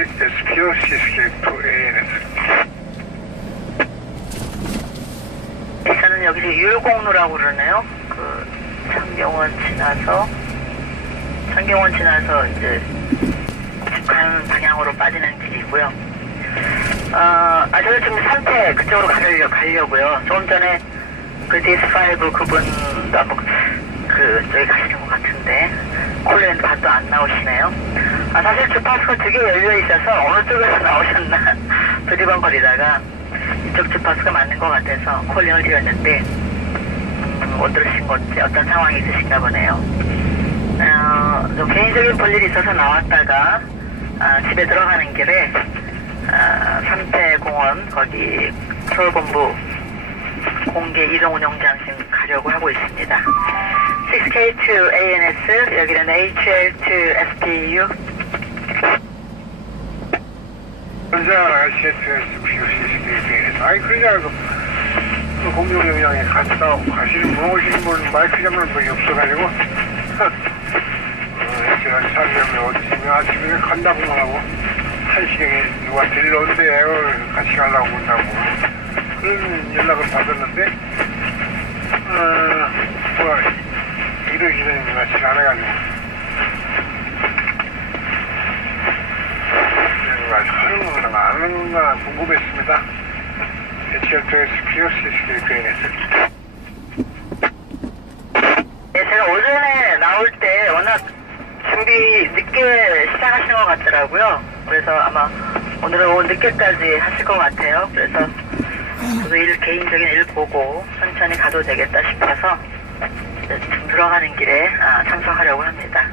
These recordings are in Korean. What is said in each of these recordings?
SPO CSK2ANS 저는 여기서 율곡로라고 그러네요. 그 창경원 지나서 창경원 지나서 이제 집 가는 방향으로 빠지는 길이고요. 어, 아 저는 지금 산태 그쪽으로 가려, 가려고요. 조금 전에 그 DS5 그분도 한번 그 저기 가시는 것 같은데 콜리는 봐도 안 나오시네요. 아 사실 주파수가 두 개 열려 있어서 어느 쪽에서 나오셨나 두리번거리다가 이쪽 주파수가 맞는 것 같아서 콜링을 드렸는데 음, 못 들으신 건지 어떤 상황이 있으신가 보네요. 어, 좀 개인적인 볼일이 있어서 나왔다가 아, 집에 들어가는 길에 아, 삼태공원 거기 서울본부 공개 이동운영장 지금 가려고 하고 있습니다. 6K2 ANS 여기는 HL2 SPU 현장 CSS POCSK2ANS 아니 그러지 않고 그 공룡영장에 갔다 가시는 분 오시는 분 마이크 잡는 분이 없어가지고. 어, 제가 사람이 어디 있으면 아침에 간다고만 하고 한 시경에 누가 데리러 온대요 같이 가려고 한다고. 그런 연락을 받았는데 어, 뭐 이러지는 같이 안 해가지고 아직 하는 건가 안 하는 건가 궁금했습니다. HL2S POCSK2NS 네, 제가 오전에 나올 때 워낙 준비 늦게 시작하신 것 같더라고요. 그래서 아마 오늘은 오후 늦게까지 하실 것 같아요. 그래서 저도 일, 개인적인 일 보고 천천히 가도 되겠다 싶어서 지금 들어가는 길에 아, 참석하려고 합니다.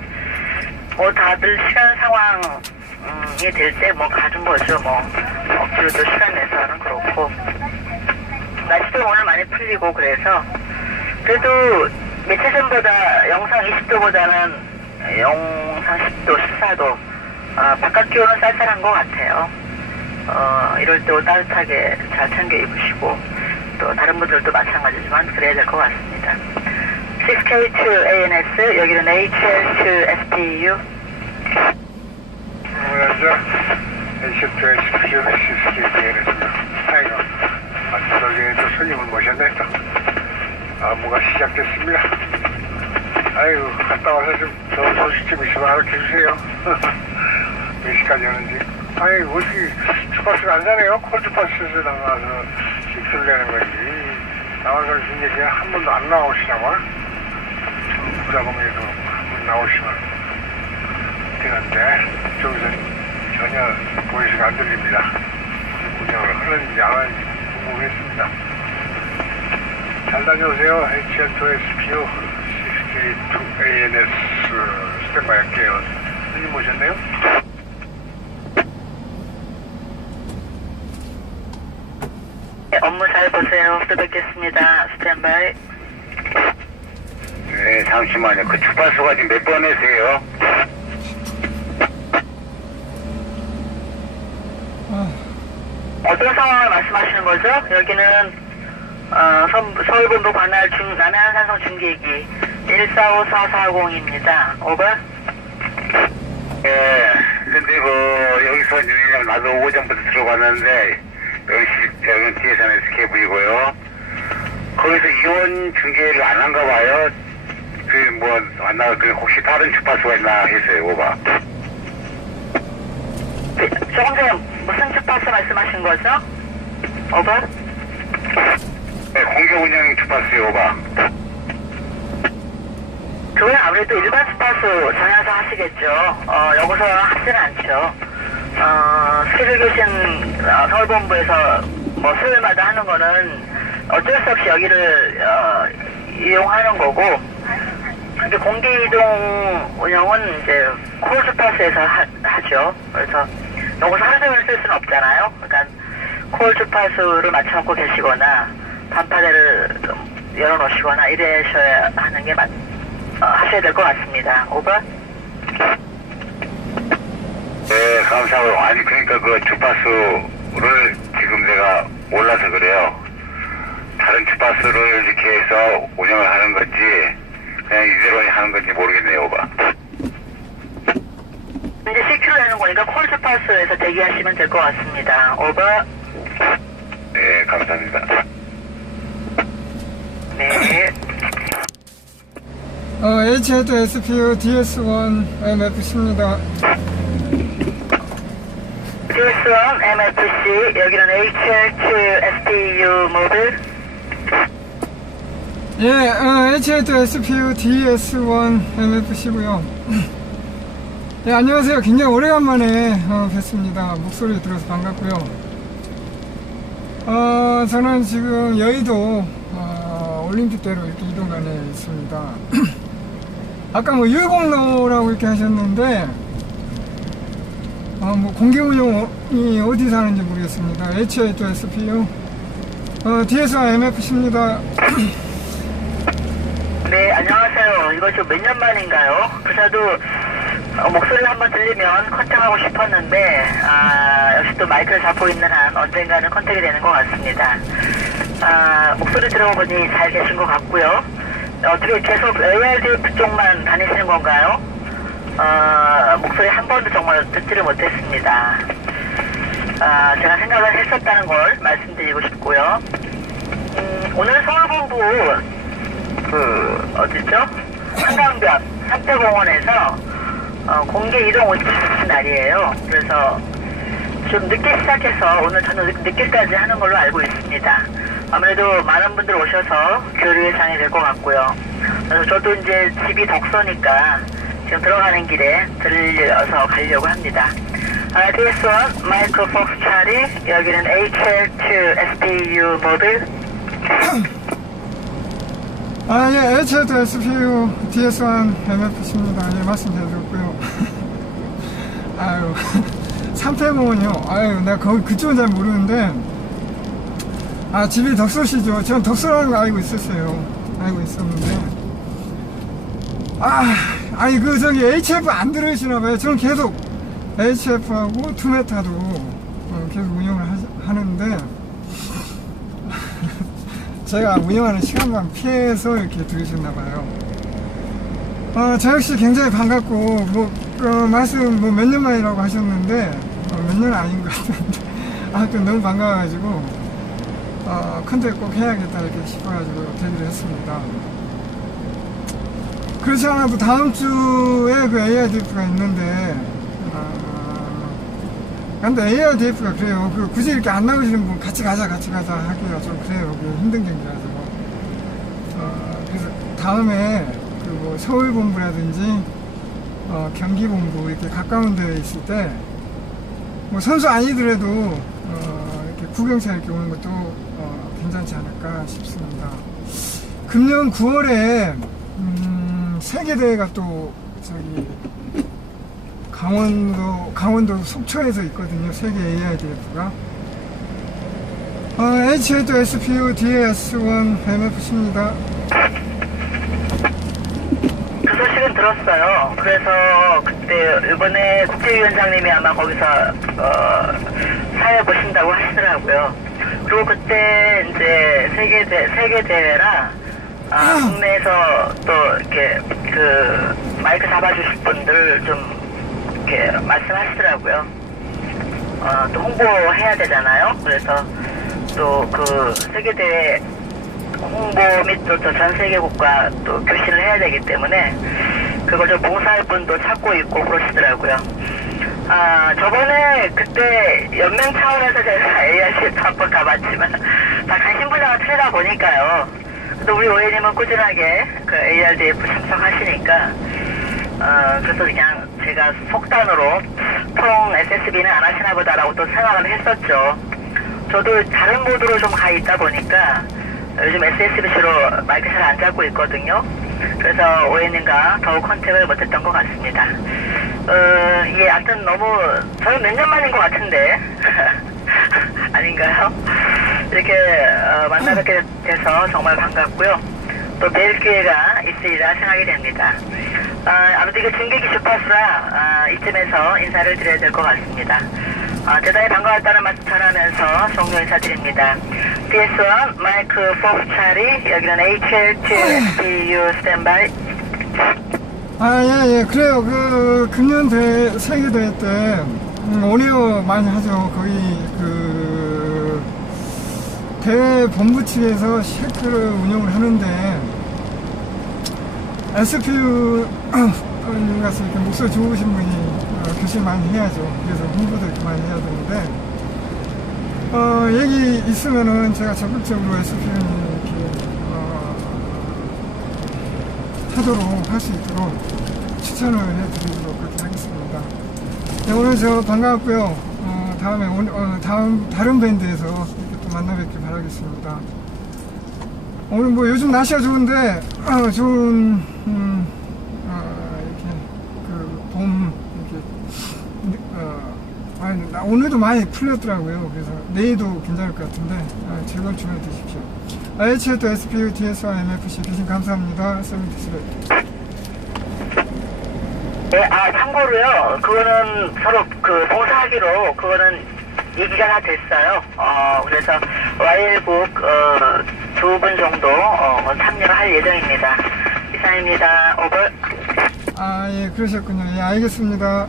뭐 다들 시간 상황 이될 때 뭐 가는 거죠. 뭐 억지로 또 시간 내서는 그렇고 날씨도 오늘 많이 풀리고 그래서 그래도 며칠 전보다 영상 20도보다는 영상 10도, 14도 아, 바깥 기온은 쌀쌀한 것 같아요. 어, 이럴 때옷 따뜻하게 잘 챙겨 입으시고 또 다른 분들도 마찬가지지만 그래야 될 것 같습니다. 6K2 ANS 여기는 HL2 SPU 먼저 HL2S POCSK2NS입니다. 아이고 마지막에 또 손님을 모셨네 또 업무가 시작됐습니다. 아이고 갔다 와서 좀더 소식 좀 있으면 알려주세요 몇 시까지 오는지. 아이 어떻게 주파수가 안 나네요. 콜주파수에서 나가서 식수를 내는 건지 나와서 그냥 한 번도 안 나오시나 봐. 부자공에서 한번 나오시면 되는데 저기서 전혀 보이스가 안 들립니다. 운영을 하는지 안 하는지 궁금했습니다. 잘 다녀오세요. HL2SPO 6K2ANS 스탠바이 할게요. 손님 모셨네요? 네, 업무 잘 보세요. 또 뵙겠습니다. 스탠바이. 네, 잠시만요. 그 주파수가 지금 몇 번이세요? 어떤 상황을 말씀하시는 거죠? 여기는 어, 서, 서울본부 관할 중, 남해안 산성 중계기 145440입니다. 오버? 예. 근데 그, 여기서 그냥 나도 오전부터 들어갔는데, 여기, 시- 여기는 뒤에서는 SKV고요. 거기서 이원 중계를 안 한가 봐요. 그, 뭐, 안 나와, 그, 혹시 다른 주파수가 있나 했어요, 오바. 네, 조금 전에 무슨 주파수 말씀하신 거죠? 오버? 네, 공개 운영 주파수요, 오바. 그건 아무래도 일반 주파수 정해서 하시겠죠. 어, 여기서 하지는 않죠. 어, 스케줄 계신 어, 서울본부에서 뭐 수요일마다 하는 거는 어쩔 수 없이 여기를 어, 이용하는 거고 근데 공개 이동 운영은 이제 콜 주파수에서 하, 하죠. 그래서 여기서 하루 종일 쓸 수는 없잖아요. 그러니까 콜 주파수를 맞춰놓고 계시거나 반파대를 좀 열어놓으시거나 이러셔야 하는 게 맞, 어, 하셔야 될 것 같습니다. 오버? 네, 감사하고. 아니, 그러니까 그 주파수를 지금 내가 몰라서 그래요. 다른 주파수를 이렇게 해서 운영을 하는 건지, 그냥 이대로 하는 건지 모르겠네요, 오바. 이제 CQ로 되는 거니까 콜스파스에서 대기하시면 될 것 같습니다. 오버. 네, 감사합니다. 네. 어, H헤드 SPU DS1 MFC입니다. DS1 MFC 여기는 HL2 SPU 모드. 예, 어, H헤드 SPU DS1 MFC고요. 예, 안녕하세요. 굉장히 오래간만에 어, 뵙습니다. 목소리 들어서 반갑고요. 어, 저는 지금 여의도 어, 올림픽대로 이렇게 이동간에 있습니다. 아까 뭐 유공로라고 이렇게 하셨는데 어, 뭐 공개운영이 어디서 하는지 모르겠습니다. H2 SPU 어, DS1 MFC입니다. 네, 안녕하세요. 이거 지금 몇 년 만인가요? 그래도 어, 목소리를 한번 들리면 컨택하고 싶었는데, 아, 역시 또 마이크를 잡고 있는 한 언젠가는 컨택이 되는 것 같습니다. 아, 목소리 들어보니 잘 계신 것 같고요. 어떻게 계속 ARDF 쪽만 다니시는 건가요? 어, 목소리 한 번도 정말 듣지를 못했습니다. 아, 제가 생각을 했었다는 걸 말씀드리고 싶고요. 음, 오늘 서울본부 그 어디죠? 한강변 삼대공원에서 어, 공개 이동 50주 날이에요. 그래서 좀 늦게 시작해서 오늘 저는 늦- 늦게까지 하는 걸로 알고 있습니다. 아무래도 많은 분들 오셔서 교류의 장이 될 것 같고요. 그래서 저도 이제 집이 덕소니까 지금 들어가는 길에 들려서 가려고 합니다. 아, DS1 마이크 폭스 차리 여기는 HL2 SPU 모드 아, 예, H헤드 SPU DS1 MFC입니다. 예, 말씀드렸고요. 아유, 삼패공원이요. 아유, 내가 거기 그쪽은 잘 모르는데, 아, 집이 덕소시죠. 전 덕소라는 거 알고 있었어요. 알고 있었는데. 아, 아니, 그, 저기, HF 안 들으시나봐요. 저는 계속 HF하고 투메타도 어, 계속 운영을 하, 하는데, 제가 운영하는 시간만 피해서 이렇게 들으셨나 봐요. 어, 저 역시 굉장히 반갑고, 뭐, 어, 말씀 뭐 몇 년 만이라고 하셨는데, 어, 몇 년은 아닌 것 같은데, 아무튼 너무 반가워가지고, 어, 컨택 꼭 해야겠다 이렇게 싶어가지고 대기를 했습니다. 그렇지 않아도 다음 주에 그 ARDF가 있는데, 아, 근데 ARDF가 그래요. 그 굳이 이렇게 안 나오시는 분 같이 가자, 같이 가자 하기가 좀 그래요. 그게 힘든 경기라서. 어, 그래서 다음에 그 뭐 서울본부라든지 어, 경기본부 이렇게 가까운 데 있을 때 뭐 선수 아니더라도 어, 이렇게 구경차 이렇게 오는 것도 어, 괜찮지 않을까 싶습니다. 금년 9월에 음, 세계대회가 또 저기 강원도 강원도 속초에서 있거든요. 세계 AIDF가. 어, H2 SPU DS1 MFC입니다. 그 소식은 들었어요. 그래서 그때 이번에 국제위원장님이 아마 거기서 어, 사회 보신다고 하시더라고요. 그리고 그때 이제 세계 대 세계 대회라 아, 국내에서 또 이렇게 그 마이크 잡아주실 분들 좀 이렇게 말씀하시더라고요. 어, 또 홍보해야 되잖아요. 그래서 또 그 세계 대회 홍보 및 또 전 세계국과 또 교신을 해야 되기 때문에 그걸 좀 봉사할 분도 찾고 있고 그러시더라고요. 아, 저번에 그때 연맹 차원에서 제가 ARC도 한번 가봤지만 다 관심 분야가 틀리다 보니까요. 또 우리 오해님은 꾸준하게 그 ARDF 참석하시니까 어, 그래서 그냥 제가 속단으로 통 SSB는 안 하시나 보다라고 또 생각을 했었죠. 저도 다른 모드로 좀 가 있다 보니까 요즘 SSBC로 마이크 잘 안 잡고 있거든요. 그래서 오해님과 더욱 컨택을 못했던 것 같습니다. 어, 예, 하여튼 너무, 저는 몇 년 만인 것 같은데. 아닌가요? 이렇게 어, 만나 뵙게 돼서 정말 반갑고요. 또 뵐 기회가 있으리라 생각이 됩니다. 아, 이거 중계기 주파수라 아, 이쯤에서 인사를 드려야 될 것 같습니다. 아, 대단히 반가웠다는 말씀 전하면서 종료 인사드립니다. DS1 마이크 4 차리 여기는 HL2 SPU 스탠바이 아, 예, 예, 그래요. 그, 금년 대, 세계대회 때, 음, 오리오 많이 하죠. 거의, 그, 대회 본부 측에서 셰크를 운영을 하는데, SPU, 님 같은 이렇게 목소리 좋으신 분이 어, 교실 많이 해야죠. 그래서 홍보도 이렇게 많이 해야 되는데, 어, 얘기 있으면은 제가 적극적으로 SPU님 이렇게, 어, 하도록 할 수 있도록 추천을 해드리도록 그렇게 하겠습니다. 네, 오늘 저 반가웠고요. 어, 다음에 오늘 어, 다음 다른 밴드에서 이렇게 또 만나 뵙길 바라겠습니다. 오늘 뭐 요즘 날씨가 좋은데 어, 좋은 음, 어, 이렇게 그봄 이렇게 어, 아니, 나 오늘도 많이 풀렸더라고요. 그래서 내일도 괜찮을 것 같은데 어, 즐거운 주말 되십시오. IHL SPU TS와 MFC 교신 감사합니다. 서비스 네, 아, 참고로요, 그거는 서로 그 봉사하기로, 그거는 얘기가 다 됐어요. 어, 그래서 와일북, 어, 두분 정도, 어, 참여할 예정입니다. 이상입니다. 오버. 아, 예, 그러셨군요. 예, 알겠습니다.